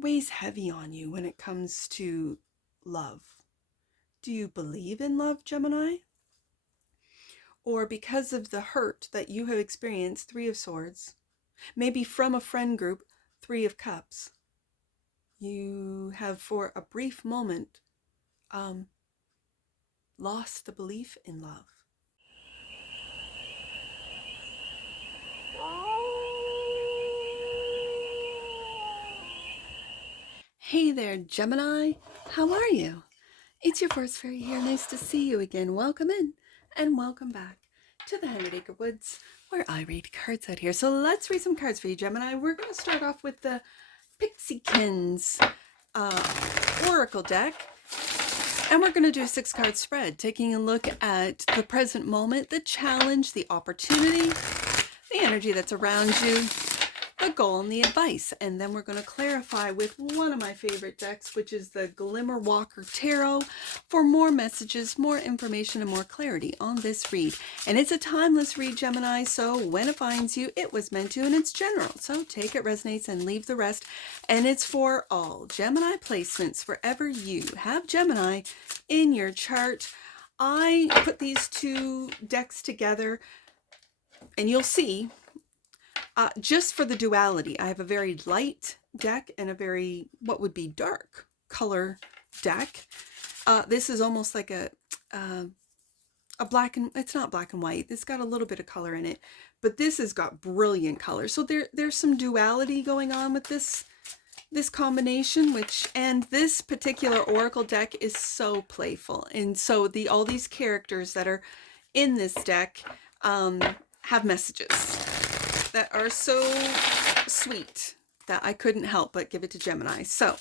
weighs heavy on you when it comes to love? Do you believe in love, Gemini? Or because of the hurt that you have experienced, Three of Swords, maybe from a friend group, Three of Cups, you have for a brief moment lost the belief in love. Hey there, Gemini. How are you? It's your Force Fairy here. Nice to see you again. Welcome in and welcome back to the 100 Acre Woods, where I read cards out here. So let's read some cards for you, Gemini. We're going to start off with the PIXIEKINS Oracle deck. And we're going to do a 6-card spread, taking a look at the present moment, the challenge, the opportunity, the energy that's around you, the goal, and the advice. And then we're going to clarify with one of my favorite decks, which is the Glimmer Walker Tarot, for more messages, more information, and more clarity on this read. And it's a timeless read, Gemini, so when it finds you, it was meant to, and it's general. So take it resonates and leave the rest. And it's for all Gemini placements, wherever you have Gemini in your chart. I put these two decks together, and you'll see, just for the duality. I have a very light deck and a very, what would be dark color deck. This is almost like a black and, it's not black and white. It's got a little bit of color in it, but this has got brilliant color. So there's some duality going on with this combination, and this particular Oracle deck is so playful. And so all these characters that are in this deck have messages that are so sweet that I couldn't help but give it to Gemini. So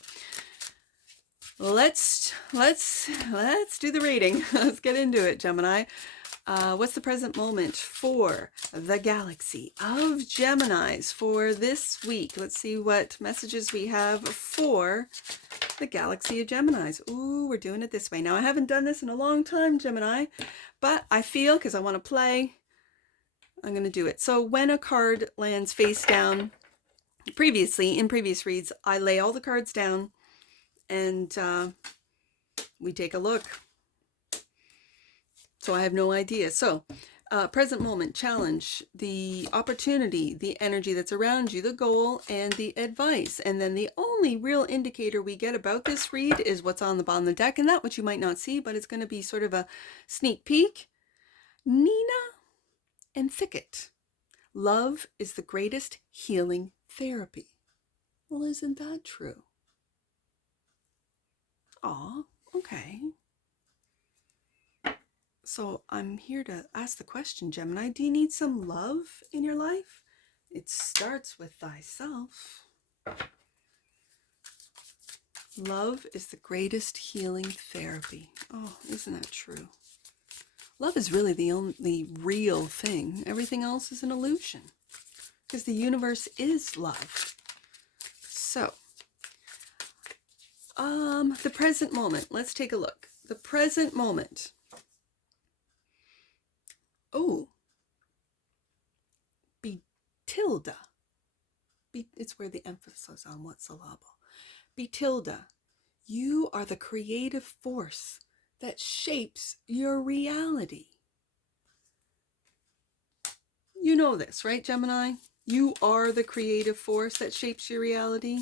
let's do the reading. Let's get into it, Gemini. What's the present moment for the galaxy of Geminis for this week? Let's see what messages we have for the galaxy of Geminis. Ooh, we're doing it this way. Now, I haven't done this in a long time, Gemini, but I feel, because I want to play, I'm going to do it. So when a card lands face down, in previous reads, I lay all the cards down and we take a look. So I have no idea. So present moment, challenge, the opportunity, the energy that's around you, the goal, and the advice. And then the only real indicator we get about this read is what's on the bottom of the deck, and that which you might not see, but it's going to be sort of a sneak peek. Nina and Thicket. Love is the greatest healing therapy. Well, isn't that true? Aw, okay. So I'm here to ask the question, Gemini, do you need some love in your life? It starts with thyself. Love is the greatest healing therapy. Oh, isn't that true? Love is really the only real thing. Everything else is an illusion, because the universe is love. So, the present moment. Let's take a look. The present moment. Oh, Betilda. It's where the emphasis is on what's syllable. Betilda, you are the creative force that shapes your reality. You know this, right, Gemini? You are the creative force that shapes your reality.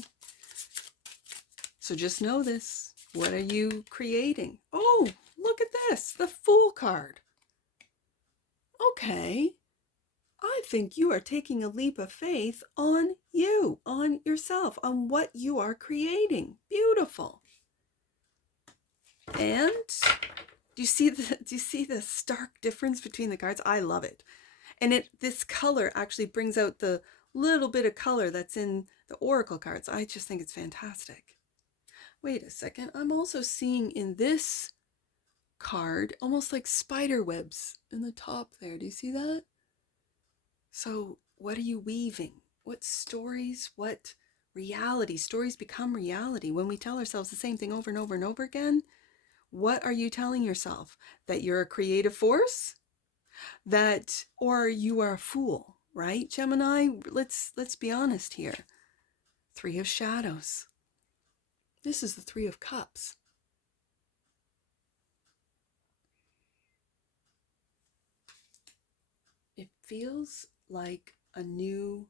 So just know this. What are you creating? Oh, look at this, the Fool card. Okay, I think you are taking a leap of faith on you, on yourself, on what you are creating. Beautiful. And do you see the stark difference between the cards? I love it. And this color actually brings out the little bit of color that's in the Oracle cards. I just think it's fantastic. Wait a second. I'm also seeing in this card almost like spider webs in the top there. Do you see that? So what are you weaving? What stories, what reality? Stories become reality when we tell ourselves the same thing over and over and over again. What are you telling yourself? That you're a creative force? Or you are a fool, right, Gemini? Let's be honest here. Three of Shadows. This is the Three of Cups. It feels like a new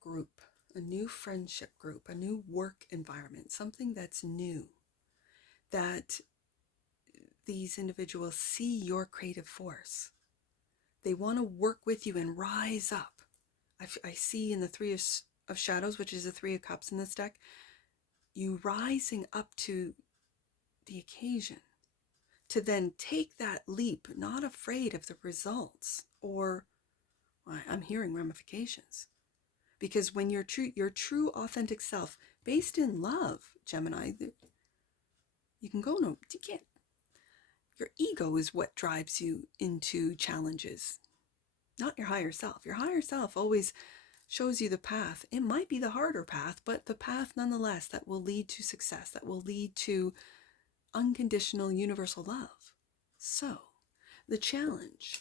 group, a new friendship group, a new work environment, something that's new, that these individuals see your creative force. They want to work with you and rise up. I see in the Three of Shadows, which is the Three of Cups in this deck, you rising up to the occasion, to then take that leap, not afraid of the results, or I'm hearing ramifications. Because when your true authentic self, based in love, Gemini, you can go, no, you can't. Your ego is what drives you into challenges, not your higher self. Your higher self always shows you the path. It might be the harder path, but the path nonetheless that will lead to success, that will lead to unconditional universal love. So, the challenge.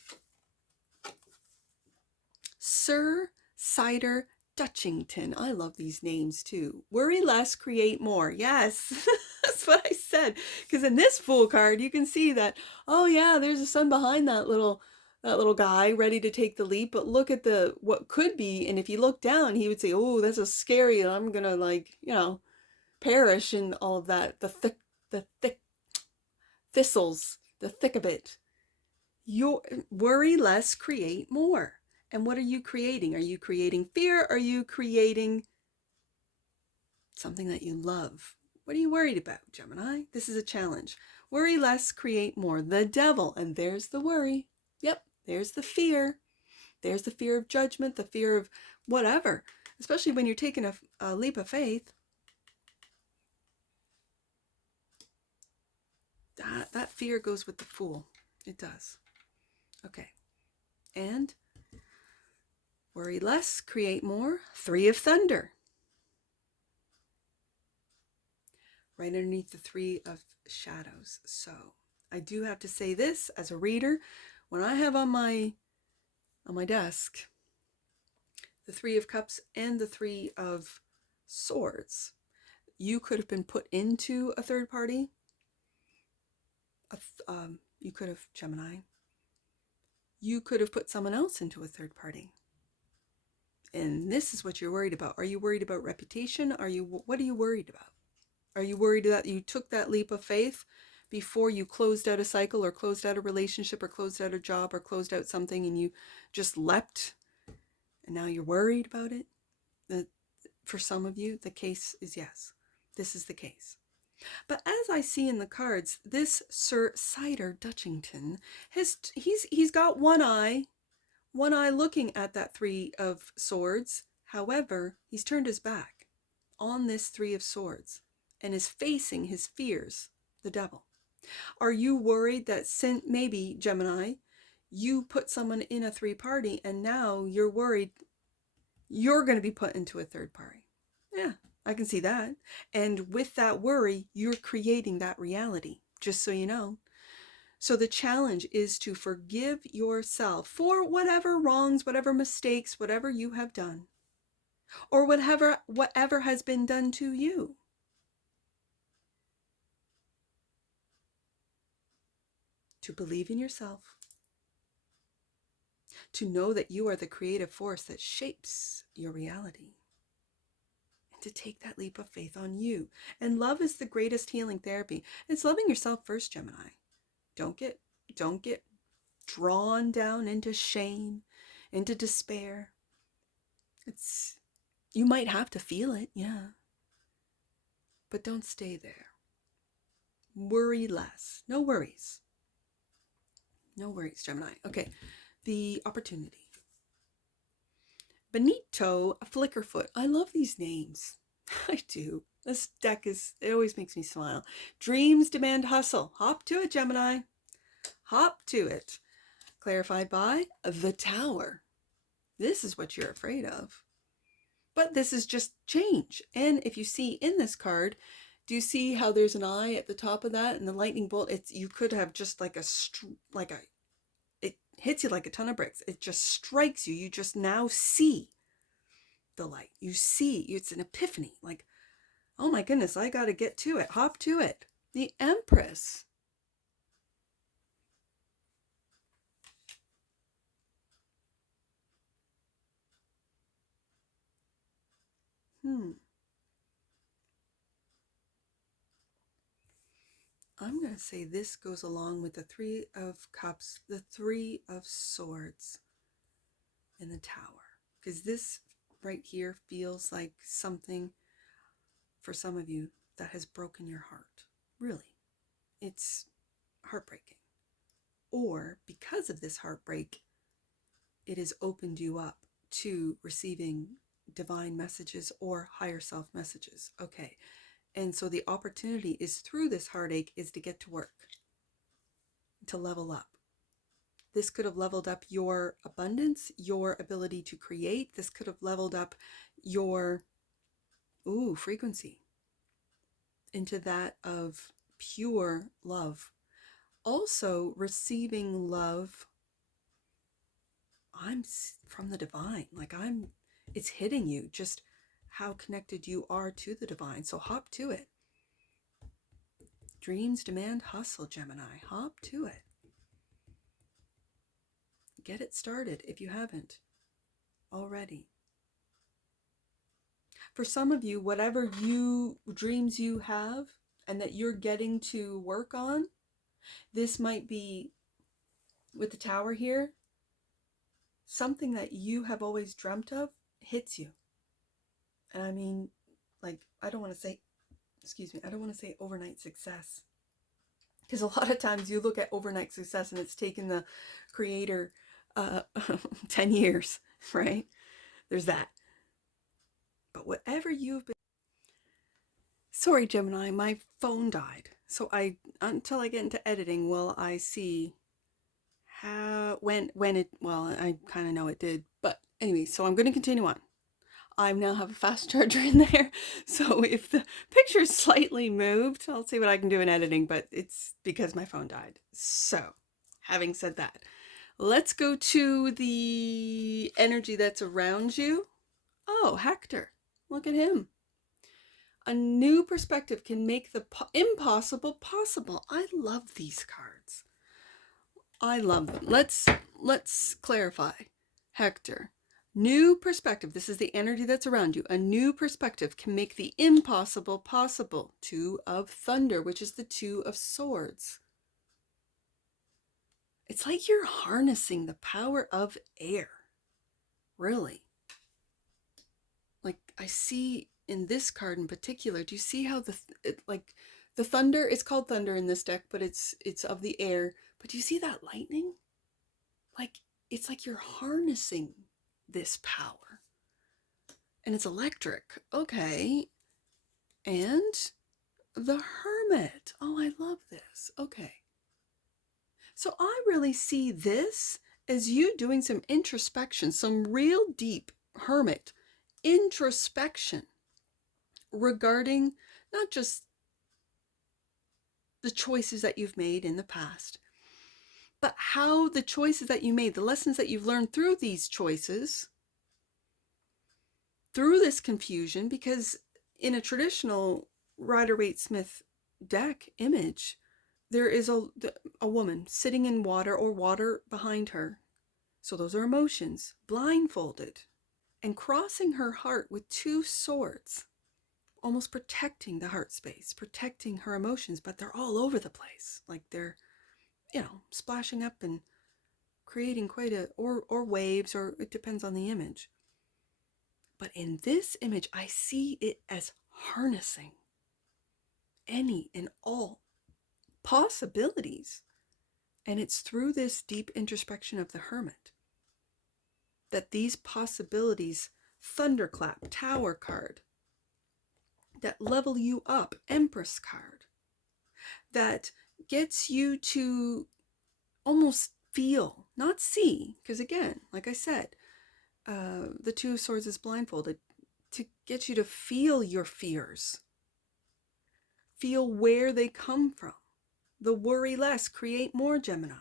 Sir Cider Dutchington. I love these names too. Worry less, create more. Yes, that's what I said. Because in this Fool card, you can see that, oh yeah, there's a sun behind that little guy ready to take the leap. But look at what could be. And if you look down, he would say, oh, that's a scary, I'm going to perish in all of that. The thick thistles, the thick of it. Your worry less, create more. And what are you creating? Are you creating fear? Are you creating something that you love? What are you worried about, Gemini? This is a challenge. Worry less, create more. The devil. And there's the worry. Yep, there's the fear. There's the fear of judgment, the fear of whatever. Especially when you're taking a leap of faith. That fear goes with the Fool. It does. Okay. And worry less, create more. Three of Thunder. Right underneath the Three of Shadows. So I do have to say this as a reader. When I have on my desk the Three of Cups and the Three of Swords, you could have been put into a third party. You could have, Gemini, you could have put someone else into a third party. And this is what you're worried about. Are you worried about reputation? What are you worried about? Are you worried that you took that leap of faith before you closed out a cycle or closed out a relationship or closed out a job or closed out something and you just leapt and now you're worried about it? For some of you, the case is yes. This is the case. But as I see in the cards, this Sir Cider Dutchington, he's got one eye looking at that Three of Swords. However, he's turned his back on this Three of Swords and is facing his fears, the devil. Are you worried that maybe, Gemini, you put someone in a three party and now you're worried you're going to be put into a third party? Yeah, I can see that. And with that worry, you're creating that reality, just so you know. So the challenge is to forgive yourself for whatever wrongs, whatever mistakes, whatever you have done, or whatever has been done to you. To believe in yourself. To know that you are the creative force that shapes your reality. And to take that leap of faith on you. And love is the greatest healing therapy. It's loving yourself first, Gemini. Don't get drawn down into shame, into despair. You might have to feel it, yeah. But don't stay there. Worry less. No worries. No worries, Gemini. Okay, the opportunity. Benito Flickerfoot. I love these names. I do. This deck it always makes me smile. Dreams demand hustle. Hop to it, Gemini. Hop to it. Clarified by the Tower. This is what you're afraid of. But this is just change. And if you see in this card, do you see how there's an eye at the top of that and the lightning bolt? You could have just it hits you like a ton of bricks. It just strikes you. You just now see the light. You see, it's an epiphany. Like, oh my goodness, I got to get to it. Hop to it. The Empress. I'm going to say this goes along with the Three of Cups, the Three of Swords, and the Tower. Because this right here feels like something for some of you that has broken your heart. Really. It's heartbreaking. Or because of this heartbreak, it has opened you up to receiving divine messages or higher self messages. Okay. And so the opportunity is through this heartache is to get to work, to level up. This could have leveled up your abundance, your ability to create. This could have leveled up your frequency into that of pure love. Also, receiving love, I'm from the divine. Like it's hitting you, just how connected you are to the divine. So hop to it. Dreams demand hustle, Gemini. Hop to it. Get it started if you haven't already. For some of you, whatever dreams you have and that you're getting to work on, this might be, with the Tower here, something that you have always dreamt of hits you. And I mean, like, I don't want to say overnight success. Because a lot of times you look at overnight success and it's taken the creator 10 years, right? There's that. But whatever you've been... Sorry, Gemini, my phone died. So until I get into editing, will I see how, when it, well, I kind of know it did. But anyway, so I'm going to continue on. I now have a fast charger in there, so if the picture is slightly moved, I'll see what I can do in editing, but it's because my phone died. So, having said that, let's go to the energy that's around you. Oh, Hector, look at him. A new perspective can make the impossible possible. I love these cards. I love them. Let's clarify. Hector. New perspective. This is the energy that's around you. A new perspective can make the impossible possible. Two of Thunder, which is the Two of Swords. It's like you're harnessing the power of air. Really. Like I see in this card in particular, do you see how the thunder, it's called thunder in this deck, but it's of the air. But do you see that lightning? Like, it's like you're harnessing this power. And it's electric. Okay. And the Hermit. Oh, I love this. Okay. So I really see this as you doing some introspection, some real deep Hermit introspection regarding not just the choices that you've made in the past, but how the choices that you made, the lessons that you've learned through these choices, through this confusion, because in a traditional Rider-Waite-Smith deck image, there is a woman sitting in water or water behind her. So those are emotions, blindfolded, and crossing her heart with two swords, almost protecting the heart space, protecting her emotions, but they're all over the place. Like they're, splashing up and creating quite or waves, or it depends on the image. But in this image, I see it as harnessing any and all possibilities. And it's through this deep introspection of the Hermit that these possibilities, Thunderclap, Tower card, that level you up, Empress card, that gets you to almost feel, not see, because again, like I said, the Two of Swords is blindfolded, to get you to feel your fears, feel where they come from. The worry less, create more, Gemini.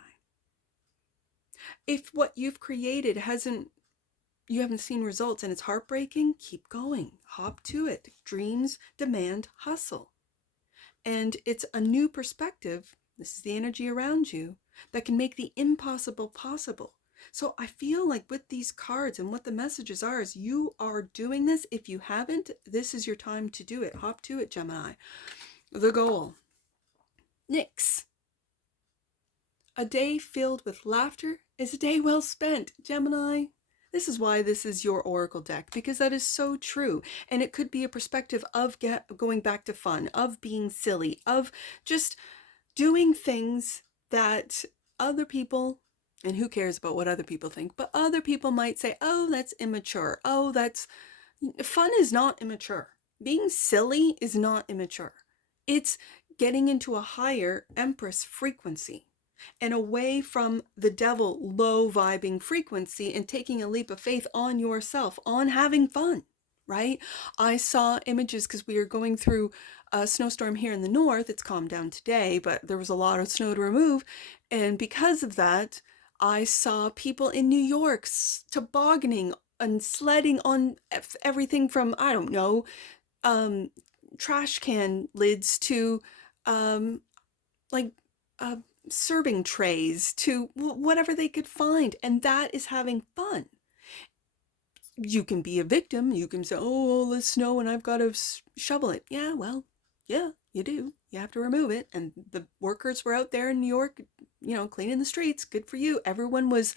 If what you've created hasn't, you haven't seen results and it's heartbreaking, keep going. Hop to it. Dreams demand hustle. And it's a new perspective, this is the energy around you, that can make the impossible possible. So I feel like with these cards and what the messages are is you are doing this. If you haven't, this is your time to do it. Hop to it, Gemini. The goal. Nix. A day filled with laughter is a day well spent, Gemini. This is why this is your oracle deck, because that is so true. And it could be a perspective of going back to fun, of being silly, of just doing things that other people, and who cares about what other people think, but other people might say, oh, that's immature. Oh, fun is not immature. Being silly is not immature. It's getting into a higher Empress frequency and away from the devil low vibing frequency and taking a leap of faith on yourself, on having fun, right? I saw images because we are going through a snowstorm here in the north. It's calmed down today, but there was a lot of snow to remove. And because of that, I saw people in New York tobogganing and sledding on everything from, I don't know, trash can lids to like serving trays to whatever they could find. And that is having fun. You can be a victim. You can say, oh, all this snow and I've got to shovel it. Yeah, well, yeah, you do. You have to remove it. And the workers were out there in New York, you know, cleaning the streets. Good for you. Everyone was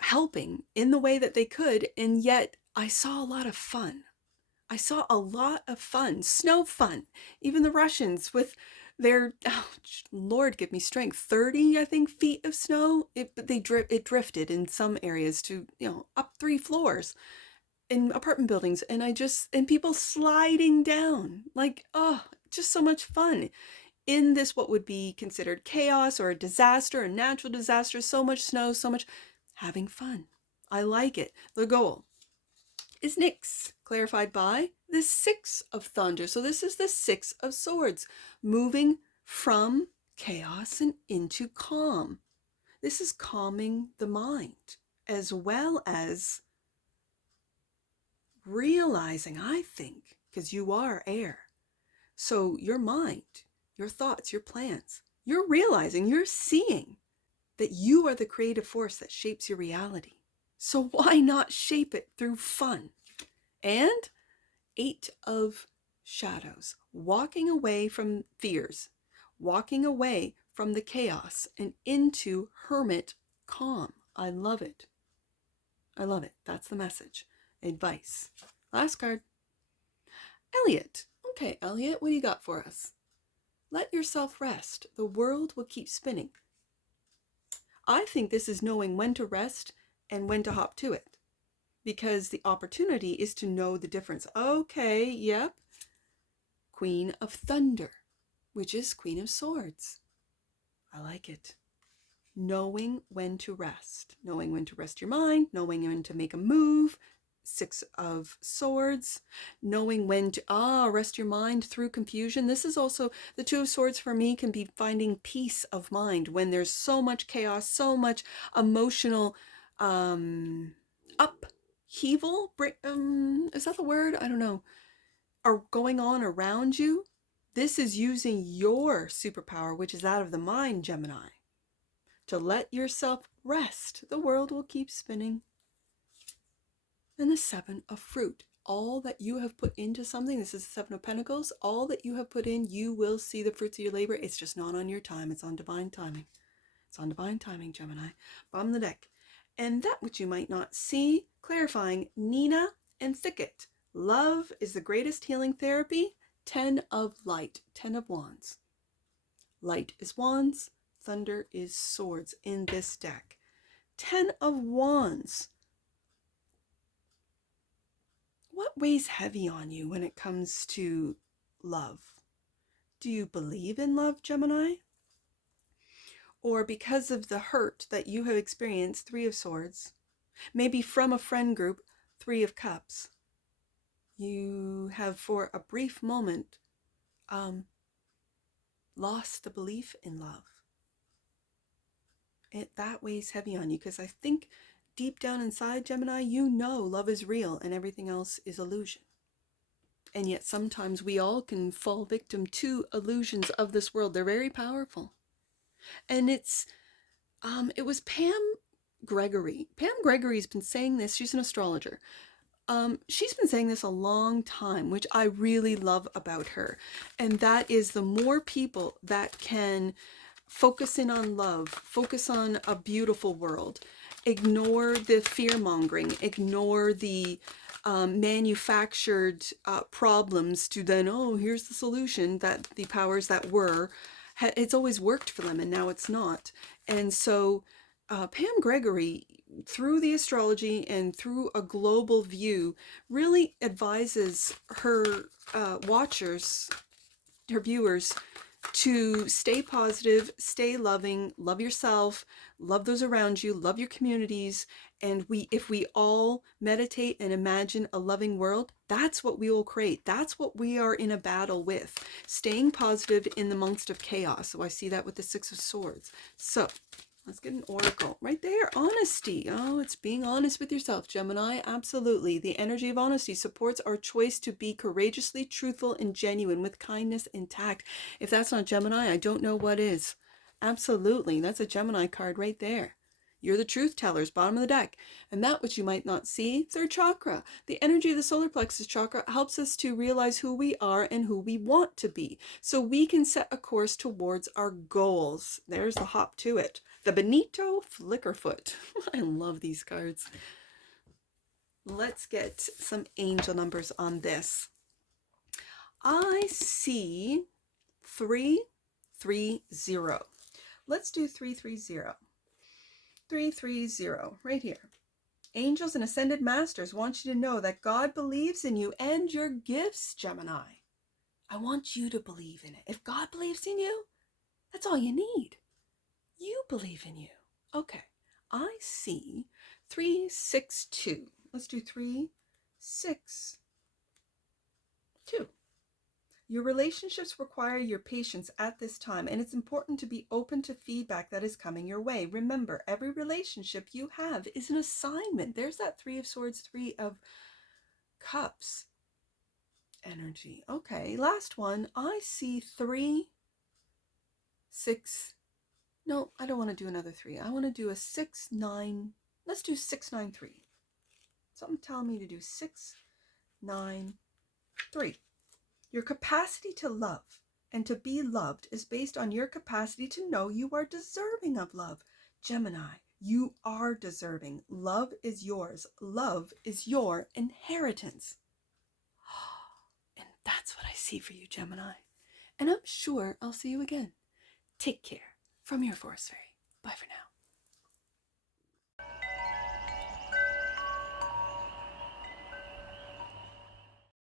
helping in the way that they could. And yet I saw a lot of fun. I saw a lot of fun, snow fun. Even the Russians with their, oh, Lord, give me strength, 30, I think, feet of snow. It drifted in some areas to, you know, up 3 floors in apartment buildings. And people sliding down, like, oh, just so much fun in this, what would be considered chaos or a disaster, a natural disaster. So much snow, so much having fun. I like it. The goal is Nyx, clarified by the 6 of Thunder. So this is the 6 of Swords, moving from chaos and into calm. This is calming the mind, as well as realizing, I think, because you are air. So your mind, your thoughts, your plans, you're realizing, you're seeing that you are the creative force that shapes your reality. So why not shape it through fun? And 8 of Shadows, walking away from fears, walking away from the chaos and into hermit calm. I love it. I love it. That's the message. Advice. Last card. Elliot. Okay, Elliot, what do you got for us? Let yourself rest. The world will keep spinning. I think this is knowing when to rest and when to hop to it, because the opportunity is to know the difference. Okay, yep. Queen of Thunder, which is Queen of Swords. I like it. Knowing when to rest. Knowing when to rest your mind. Knowing when to make a move. 6 of Swords. Knowing when to rest your mind through confusion. This is also, the 2 of Swords for me can be finding peace of mind when there's so much chaos, so much emotional upheaval. Is that the word? I don't know. Are going on around you. This is using your superpower, which is that of the mind, Gemini, to let yourself rest. The world will keep spinning. And the 7 of Fruit. All that you have put into something, this is the 7 of Pentacles, all that you have put in, you will see the fruits of your labor. It's just not on your time. It's on divine timing. It's on divine timing, Gemini. Bottom of the deck. And that which you might not see, clarifying Nina and Thicket. Love is the greatest healing therapy. 10 of Light, 10 of Wands. Light is Wands, Thunder is Swords in this deck. 10 of Wands. What weighs heavy on you when it comes to love? Do you believe in love, Gemini? Or because of the hurt that you have experienced, 3 of Swords, maybe from a friend group, 3 of Cups, you have for a brief moment lost the belief in love. That weighs heavy on you, because I think deep down inside, Gemini, you know love is real and everything else is illusion. And yet sometimes we all can fall victim to illusions of this world. They're very powerful. And it was Pam Gregory. Pam Gregory's been saying this. She's an astrologer. She's been saying this a long time, which I really love about her. And that is, the more people that can focus in on love, focus on a beautiful world, ignore the fear-mongering, ignore the manufactured problems to then, oh, here's the solution that the powers that were, it's always worked for them and now it's not. And so Pam Gregory, through the astrology and through a global view, really advises her watchers, her viewers, to stay positive, stay loving, love yourself, love those around you, love your communities. And if we all meditate and imagine a loving world, that's what we will create. That's what we are in a battle with, staying positive in the amongst of chaos. So I see that with the Six of Swords. So let's get an oracle right there. Honesty. Oh, it's being honest with yourself, Gemini. Absolutely. The energy of honesty supports our choice to be courageously truthful and genuine with kindness and tact. If that's not Gemini, I don't know what is. Absolutely. That's a Gemini card right there. You're the truth tellers, bottom of the deck. And that which you might not see, third chakra. The energy of the solar plexus chakra helps us to realize who we are and who we want to be, so we can set a course towards our goals. There's the hop to it. The Benito Flickerfoot. I love these cards. Let's get some angel numbers on this. I see 330. Let's do 330. 330 right here. Angels and ascended masters want you to know that God believes in you and your gifts, Gemini. I want you to believe in it. If God believes in you, that's all you need. You believe in you. Okay, I see 362. Let's do 362. Your relationships require your patience at this time, and it's important to be open to feedback that is coming your way. Remember, every relationship you have is an assignment. There's that Three of Swords, Three of Cups energy. Okay, last one. I see 3, 6. No, I don't want to do another 3. I want to do a 6, 9. Let's do 693. Something telling me to do 693. Your capacity to love and to be loved is based on your capacity to know you are deserving of love. Gemini, you are deserving. Love is yours. Love is your inheritance. And that's what I see for you, Gemini. And I'm sure I'll see you again. Take care from your Forest Fairy. Bye for now.